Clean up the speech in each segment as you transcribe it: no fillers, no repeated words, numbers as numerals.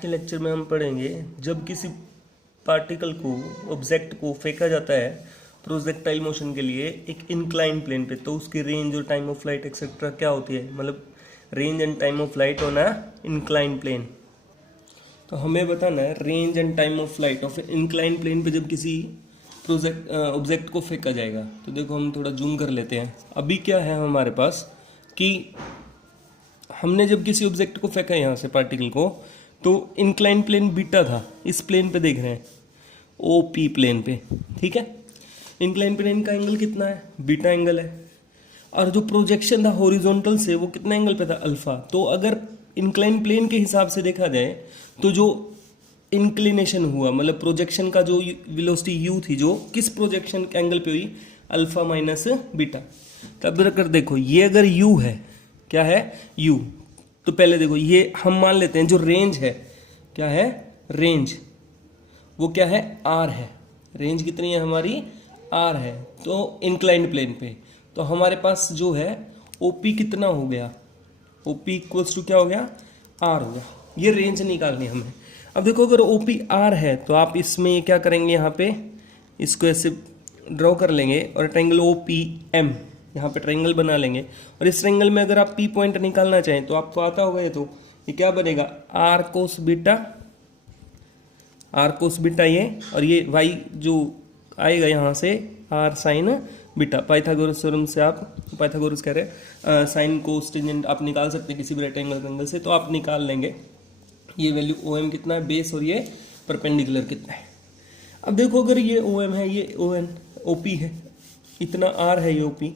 के लेक्चर में हम पढ़ेंगे जब किसी पार्टिकल को ऑब्जेक्ट को फेंका जाता है प्रोजेक्टाइल मोशन के लिए एक इंक्लाइन प्लेन पे, तो उसकी रेंज और टाइम ऑफ फ्लाइट एक्सेट्रा क्या होती है, मतलब range and time of flight on a incline plane. तो हमें बताना है range and time of flight of incline plane पे जब किसी ऑब्जेक्ट को फेंका जाएगा। तो देखो हम थोड़ा जूम कर लेते हैं। अभी क्या है हमारे पास कि हमने जब किसी ऑब्जेक्ट को फेंका यहाँ से पार्टिकल को, तो इंक्लाइन प्लेन बीटा था, इस प्लेन पे देख रहे हैं ओ पी प्लेन पे, ठीक है। इंक्लाइन प्लेन का एंगल कितना है, बीटा एंगल है, और जो प्रोजेक्शन था हॉरिजॉन्टल से वो कितना एंगल पे था, अल्फा। तो अगर इंक्लाइन प्लेन के हिसाब से देखा जाए तो जो इंक्लिनेशन हुआ, मतलब प्रोजेक्शन का जो वेलोसिटी यू थी, जो किस प्रोजेक्शन के एंगल पे हुई, अल्फा माइनस बीटा। तब अगर देखो ये अगर यू है, क्या है यू, तो पहले देखो ये हम मान लेते हैं जो रेंज है, क्या है रेंज, वो क्या है आर है। रेंज कितनी है हमारी, आर है। तो इंक्लाइंड प्लेन पे तो हमारे पास जो है ओपी कितना हो गया, ओपी इक्वल्स टू क्या हो गया, आर हो गया। ये रेंज निकालनी है हमें। अब देखो अगर ओपी आर है तो आप इसमें क्या करेंगे, यहाँ पे इसको ऐसे ड्रॉ कर लेंगे और ट्रायंगल ओ पी एम यहाँ पे ट्रायंगल बना लेंगे। और इस ट्रायंगल में अगर आप पी पॉइंट निकालना चाहें तो आपको आता होगा ये क्या बनेगा, r cos beta, r cos beta ये, और ये वाई जो आएगा यहाँ से r sine beta. Pythagoras theorem से आप, पाइथागोरस कह रहे साइन कोस टेंजेंट आप निकाल सकते हैं किसी भी रेक्टेंगल एंगल से, तो आप निकाल लेंगे। ये वैल्यू ओ एम कितना है बेस, और ये परपेंडिकुलर कितना है। अब देखो अगर ये ओ एम है, ये ओ एन ओ पी है, इतना आर है ये ओ पी,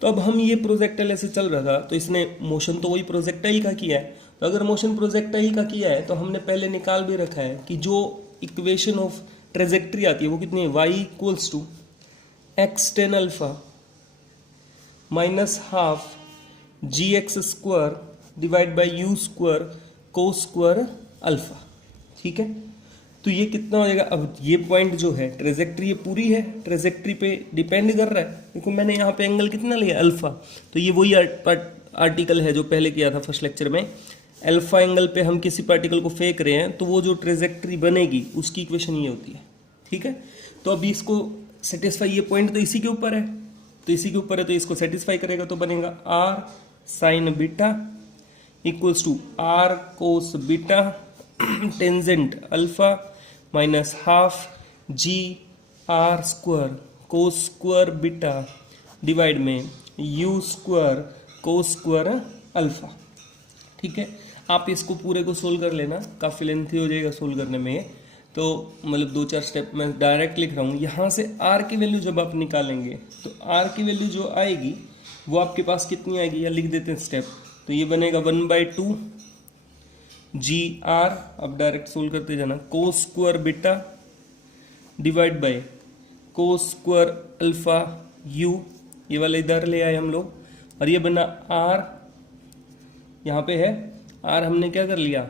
तो अब हम ये प्रोजेक्टाइल ऐसे चल रहा था तो इसने मोशन तो वही प्रोजेक्टाइल का किया है। तो अगर मोशन प्रोजेक्टाइल का किया है तो हमने पहले निकाल भी रखा है कि जो इक्वेशन ऑफ ट्रेजेक्ट्री आती है वो कितनी है, y equals to x tan alpha minus half g x square divide by you square cos square alpha, ठीक है। तो ये कितना हो जाएगा, अब ये पॉइंट जो है ट्रेजेक्ट्री ये पूरी है, ट्रेजेक्ट्री पे डिपेंड कर रहा है। देखो मैंने यहाँ पे एंगल कितना लिया, अल्फा, तो ये वही आर्टिकल है जो पहले किया था फर्स्ट लेक्चर में। अल्फा एंगल पे हम किसी पार्टिकल को फेंक रहे हैं तो वो जो ट्रेजेक्ट्री बनेगी उसकी इक्वेशन ये होती है, ठीक है। तो अभी इसको सेटिस्फाई, ये पॉइंट तो इसी के ऊपर है, तो इसी के ऊपर है, तो इसको सेटिस्फाई करेगा तो बनेगा R sine beta equals to R cos beta tangent alpha minus half G R square cos square beta divide में U square cos square alpha, ठीक है। आप इसको पूरे को सोल्व कर लेना, काफ़ी लेंथी हो जाएगा सोल्व करने में, तो मतलब 2-4 स्टेप मैं डायरेक्ट लिख रहा हूँ। यहाँ से आर की वैल्यू जब आप निकालेंगे तो आर की वैल्यू जो आएगी वो आपके पास कितनी आएगी, या लिख देते हैं स्टेप, तो ये बनेगा 1/2 जी आर, अब डायरेक्ट सोल्व करते जाना, कोस square beta divide by cos square alpha u, ये वाला इधर ले आए हम लोग, और ये बना आर, यहाँ पे है आर, हमने क्या कर लिया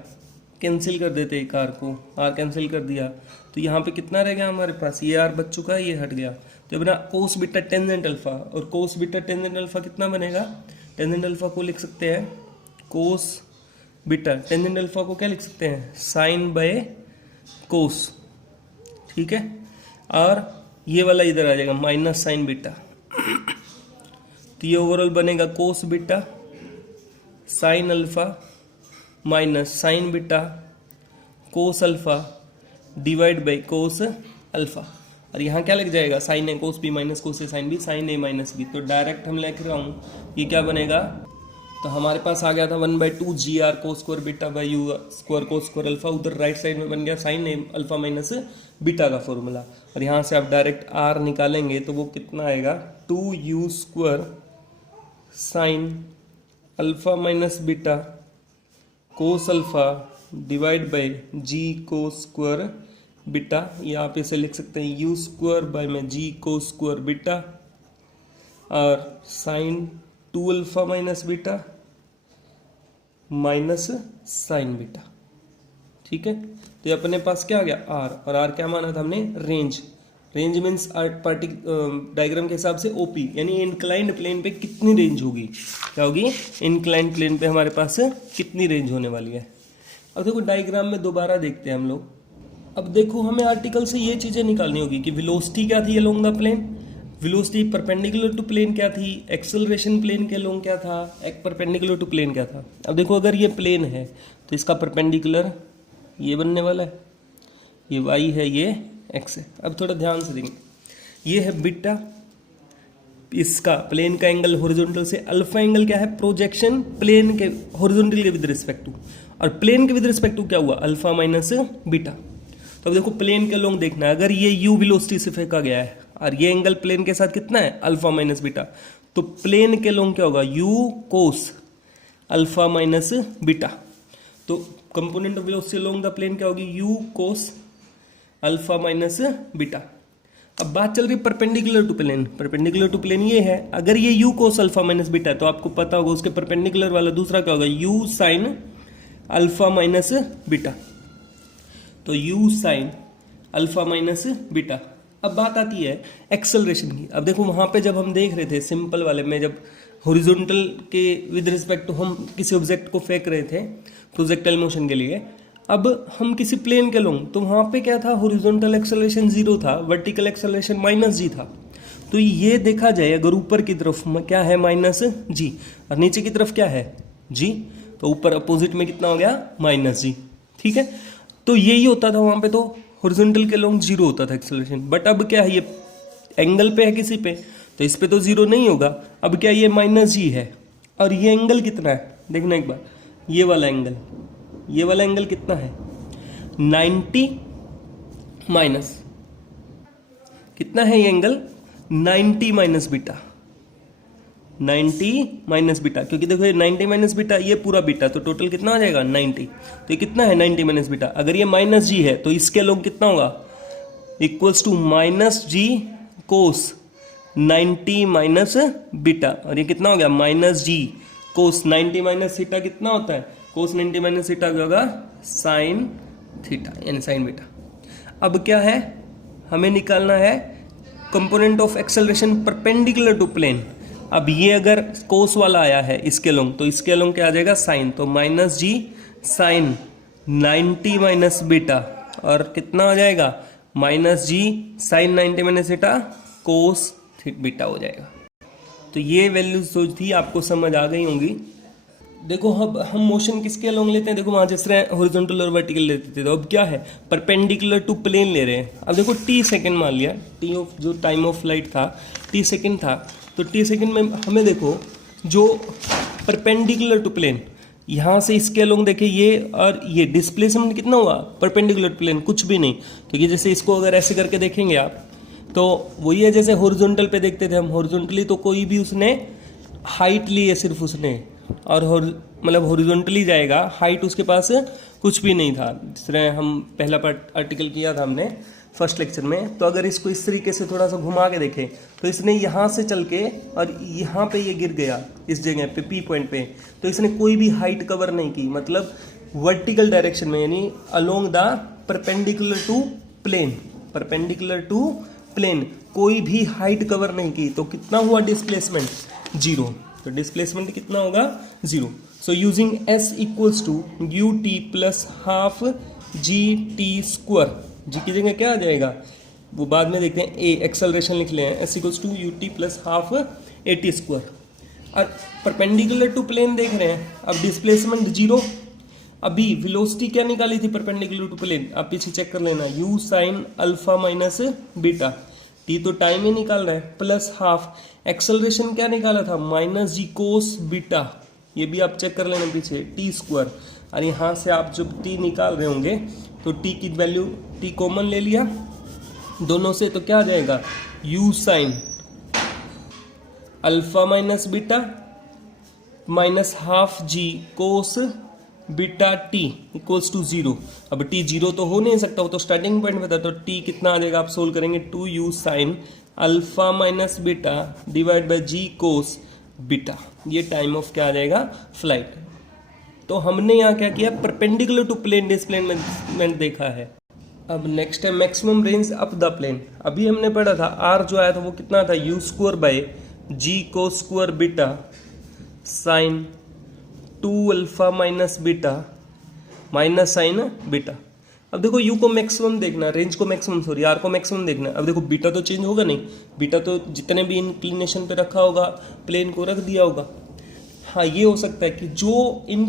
कैंसिल कर देते एक आर को, आर कैंसिल कर दिया तो यहाँ पे कितना रह गया हमारे पास, ये आर बच चुका है, ये हट गया। तो बना कोस बीटा टेंजेंट अल्फा, और कोस बीटा टेंजेंट अल्फा कितना बनेगा, टेंजेंट अल्फा को लिख सकते हैं कोस बीटा टेंजेंट अल्फा को क्या लिख सकते हैं, साइन बाय कोस, ठीक है। और ये वाला इधर आ जाएगा माइनस साइन बीटा, तो ये ओवरऑल बनेगा cos beta sine alpha minus sine beta cos alpha divide by cos alpha, और यहाँ क्या लग जाएगा साइन ए कोस बी माइनस कोस ए साइन बी, साइन ए माइनस बी। तो डायरेक्ट हम लिख रहा हूँ ये क्या बनेगा, तो हमारे पास आ गया था 1/2 G R cos square beta by you square cos square alpha, उधर राइट साइड में बन गया sine a alpha minus beta का फॉर्मूला, और यहाँ से आप डायरेक्ट आर निकालेंगे तो वो कितना आएगा 2 u square sine alpha minus beta cos alpha divide by g cos square beta, या आप इसे लिख सकते हैं यू स्क्वायर बाय में जी कोस स्क्वायर बीटा, और sine 2 alpha minus beta minus sine beta, ठीक है। तो ये अपने पास क्या आ गया आर, और आर क्या माना था हमने, रेंज। रेंज मीन्स डायग्राम के हिसाब से ओपी, यानी इंक्लाइंड प्लेन पे कितनी रेंज होगी, क्या होगी, इंक्लाइंड प्लेन पे हमारे पास कितनी रेंज होने वाली है। अब देखो डायग्राम में दोबारा देखते हैं हम लोग। अब देखो हमें आर्टिकल से ये चीजें निकालनी होगी कि वेलोसिटी क्या थी along the plane, velocity perpendicular to plane क्या थी, एक्सेलरेशन प्लेन के अलोंग क्या था, एक परपेंडिकुलर टू प्लेन क्या था। अब देखो अगर ये प्लेन है तो इसका परपेंडिकुलर ये बनने वाला है, ये वाई है, ये एक्स है। अब थोड़ा ध्यान से देंगे, ये है बीटा, इसका प्लेन का एंगल हॉरिजॉन्टल से, अल्फा एंगल क्या है, प्रोजेक्शन प्लेन के हॉरिजॉन्टल के विद रिस्पेक्ट टू, और प्लेन के विद रिस्पेक्ट टू क्या हुआ, अल्फा माइनस बीटा। तो अब देखो प्लेन के लोग देखना है, अगर ये यू वेलोसिटी से फेंका गया है और ये एंगल प्लेन के साथ कितना है, अल्फा माइनस बीटा, तो प्लेन के लोग क्या होगा, U cos alpha minus beta. तो component of velocity along the plane क्या होगी, U cos alpha minus beta. अब बात चल रही है perpendicular to plane, perpendicular to plane ये है, अगर ये U cos alpha minus beta है तो आपको पता होगा उसके परपेंडिकुलर वाला दूसरा क्या होगा, you sign alpha minus beta. तो u sine alpha minus beta. अब बात आती है एक्सेलरेशन की। अब देखो वहां पे जब हम देख रहे थे सिंपल वाले में, जब हॉरिजॉन्टल के विद रिस्पेक्ट टू हम किसी ऑब्जेक्ट को फेंक रहे थे प्रोजेक्टाइल मोशन के लिए, अब हम किसी प्लेन के लोग, तो वहां पे क्या था, हॉरिजॉन्टल एक्सेलरेशन 0 था, वर्टिकल एक्सेलरेशन -g था। तो ये देखा जाए अगर ऊपर की तरफ क्या है -g और नीचे की तरफ क्या है g, तो ऊपर अपोजिट में कितना हो गया -g, ठीक है। तो यही होता था वहां पे, तो हॉरिजॉन्टल के लोग 0 होता था एक्सेलरेशन। बट अब क्या है, ये एंगल पे है किसी पे, तो इस पे तो 0 नहीं होगा। अब क्या ये -g है और ये एंगल कितना है, देखना एक बार, ये वाला एंगल कितना है, 90 माइनस कितना है ये angle, 90 minus beta, 90 minus beta, क्योंकि देखो ये 90 माइनस बीटा, ये पूरा बीटा, तो टोटल कितना आ जाएगा 90। तो ये कितना है 90 माइनस बीटा। अगर ये -g है तो इसके लोग कितना होगा, equals to -g cos 90 minus beta, और ये कितना हो गया -g कोस 90 माइनस थीटा, कितना होता है कोस 90 माइनस थीटा क्या होगा, साइन थीटा यानी साइन बीटा। अब क्या है, हमें निकालना है component of acceleration perpendicular to plane. अब ये अगर कोस वाला आया है इसके लोग, तो इसके लोग क्या आ जाएगा साइन, तो -g साइन 90 माइनस बीटा, और कितना आ जाएगा -g sine 90 minus theta cos beta हो जाएगा। तो ये वैल्यूज जो थी आपको समझ आ गई होंगी। देखो अब हम मोशन किसके अलोंग लेते हैं, देखो वहां जिस तरह हॉरिजॉन्टल और वर्टिकल लेते थे, तो अब क्या है परपेंडिकुलर टू प्लेन ले रहे हैं। अब देखो t सेकंड मान लिया, t ऑफ जो टाइम ऑफ फ्लाइट था t सेकंड था, तो t सेकंड में हमें देखो जो परपेंडिकुलर टू प्लेन, यहाँ से इसके अलोंग देखे ये, और ये डिस्प्लेसमेंट कितना हुआ परपेंडिकुलर प्लेन, कुछ भी नहीं, क्योंकि जैसे इसको अगर ऐसे करके देखेंगे आप, तो वही है जैसे हॉरिजॉन्टल पे देखते थे हम, हॉरिजॉन्टली तो कोई भी उसने हाइट ली है सिर्फ उसने, और मतलब हॉरिजॉन्टली जाएगा, हाइट उसके पास कुछ भी नहीं था। जिस तरह हम पहला पार्ट आर्टिकल किया था हमने फर्स्ट लेक्चर में, तो अगर इसको इस तरीके से थोड़ा सा घुमा के देखें, तो इसने यहाँ से चल के और यहाँ पे ये गिर गया इस जगह पे P पॉइंट पे, तो इसने कोई भी हाइट कवर नहीं की, मतलब वर्टिकल डायरेक्शन में, यानी along the perpendicular to plane, perpendicular to plane कोई भी हाइट कवर नहीं की, तो कितना हुआ डिस्प्लेसमेंट 0, तो डिस्प्लेसमेंट कितना होगा 0। So using s equals to ut plus half gt square, G की जगह क्या आ जाएगा वो बाद में देखते हैं, a एक्सेलरेशन लिख ले हैं, s equals to ut plus half at square, और परपेंडिकुलर टू प्लेन देख रहे हैं। अब डिस्प्लेसमेंट 0, अभी वेलोसिटी क्या निकाली थी परपेंडिकुलर टू प्लेन, आप पीछे चेक कर लेना, u sine alpha minus beta, t तो टाइम ही निकाल रहा है, प्लस हाफ एक्सेलरेशन क्या निकाला था -g कोस बीटा, ये भी आप चेक कर लेना पीछे, t स्क्वायर, और यहाँ से आप जब t निकाल रहे होंगे तो t की वैल्यू, t कॉमन ले लिया दोनों से, तो क्या आ जाएगा u sine alpha minus beta minus half g cos beta t equals to 0। अब t 0 तो हो नहीं सकता, वो तो स्टार्टिंग पॉइंट में था, तो t कितना आ जाएगा, आप सोल्व करेंगे 2u sign alpha minus beta divide bye g cos beta, ये टाइम ऑफ क्या आ जाएगा फ्लाइट। तो हमने यहाँ क्या किया, परपेंडिकुलर टू प्लेन डिस्प्लेसमेंट देखा है। अब नेक्स्ट है maximum range up the plane. अभी हमने पढ़ा था r जो आया था वो कितना था, u square by g cos square beta sine 2 alpha minus beta minus sine beta. अब देखो यू को मैक्सिमम देखना, रेंज को मैक्सिमम, सॉरी आर को मैक्सिमम देखना। अब देखो बीटा तो चेंज होगा नहीं, बीटा तो जितने भी इंक्लिनेशन पे रखा होगा प्लेन को रख दिया होगा। हाँ ये हो सकता है कि जो इन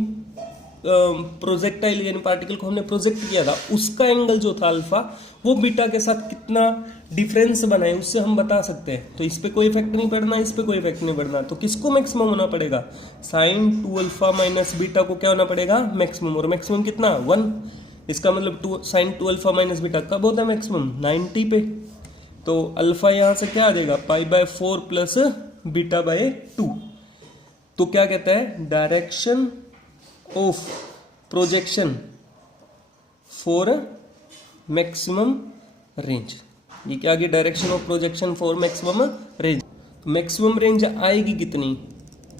प्रोजेक्टाइल यानी पार्टिकल को हमने प्रोजेक्ट किया था उसका एंगल जो था अल्फा, वो बीटा के साथ कितना डिफरेंस बनाए उससे हम बता सकते हैं। तो इस पे कोई इफेक्ट नहीं पड़ना, इस पे कोई इफेक्ट नहीं पड़ना, तो किसको मैक्सिमम होना पड़ेगा, साइन 2 अल्फा माइनस बीटा को क्या होना पड़ेगा, मैक्सिमम। और मैक्सिमम कितना, 1। इसका मतलब साइन 2 अल्फा माइनस बीटा कब होता है मैक्सिमम, 90 पे। तो अल्फा यहाँ से क्या आ जाएगा, π/4 प्लस बीटा बाय 2। तो क्या कहता है, direction of projection for maximum range. ये क्या आ गया, direction of projection for maximum range. Maximum range आएगी कितनी,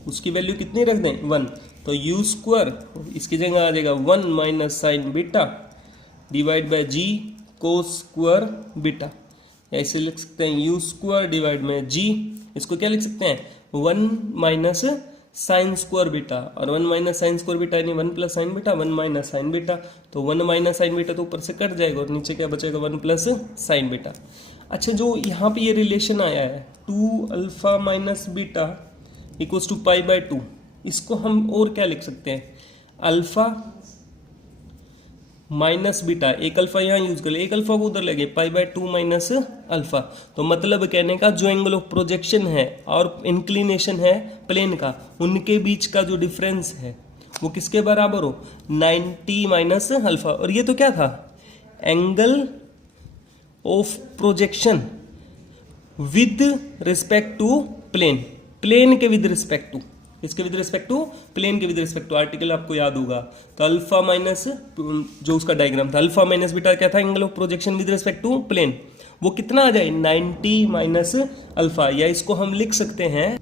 उसकी वैल्यू कितनी रख दें, 1। तो यू स्क्वायर, इसकी जगह आ जाएगा 1 minus sine beta divide by g cos square beta. ऐसे लिख सकते हैं यू स्क्वायर डिवाइड में जी, इसको क्या लिख सकते हैं, 1 माइनस साइन स्क्वायर बीटा। और 1 माइनस साइन स्क्वायर बीटा यानी 1 plus sign beta, 1 minus sine beta. तो 1 माइनस साइन बीटा तो ऊपर से कट जाएगा और नीचे क्या बचेगा, 1 प्लस साइन बीटा। अच्छा जो यहाँ पे ये रिलेशन आया है 2 alpha minus beta equals to π/2, इसको हम और क्या लिख सकते हैं, अल्फा माइनस बीटा, एक अल्फा यहाँ यूज कर ले, एक अल्फा को उधर लगे, π/2 माइनस अल्फा। तो मतलब कहने का जो एंगल ऑफ प्रोजेक्शन है और इंक्लिनेशन है प्लेन का, उनके बीच का जो डिफरेंस है वो किसके बराबर हो, 90 माइनस अल्फा। और ये तो क्या था, angle of projection with respect to plane, plane के विद रिस्पेक्ट टू, इसके विद रिस्पेक्ट टू प्लेन के विद रिस्पेक्ट टू, आर्टिकल आपको याद होगा। तो अल्फा माइनस, जो उसका डायग्राम था, अल्फा माइनस बीटा क्या था, angle of projection with respect to plane, वो कितना आ जाए, 90 माइनस अल्फा। या इसको हम लिख सकते हैं